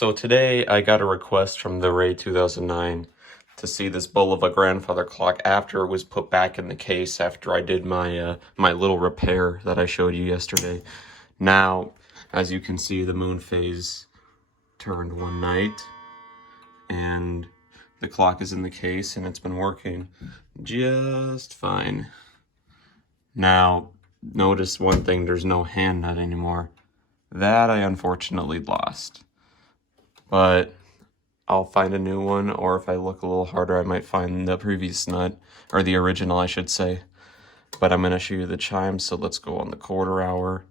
So today I got a request from the Ray 2009 to see this Bulova Grandfather Clock after it was put back in the case after I did my my little repair that I showed you yesterday. Now, as you can see, the moon phase turned one night and the clock is in the case and it's been working just fine. Now, notice one thing, there's no hand nut anymore. That I unfortunately lost. But I'll find a new one, or if I look a little harder, I might find the previous nut, or the original, I should say. But I'm going to show you the chimes, so let's go on the quarter hour.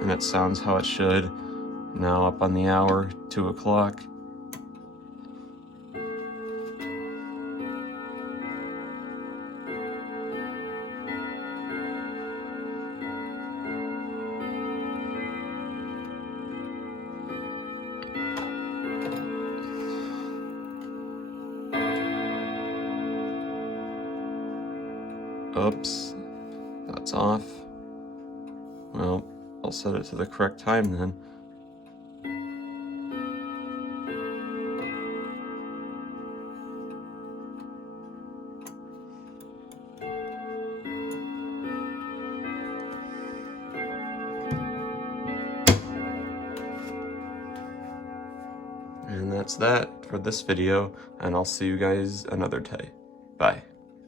And it sounds how it should. Now up on the hour, 2 o'clock. Oops, that's off. Well, I'll set it to the correct time then. And that's that for this video, and I'll see you guys another day. Bye.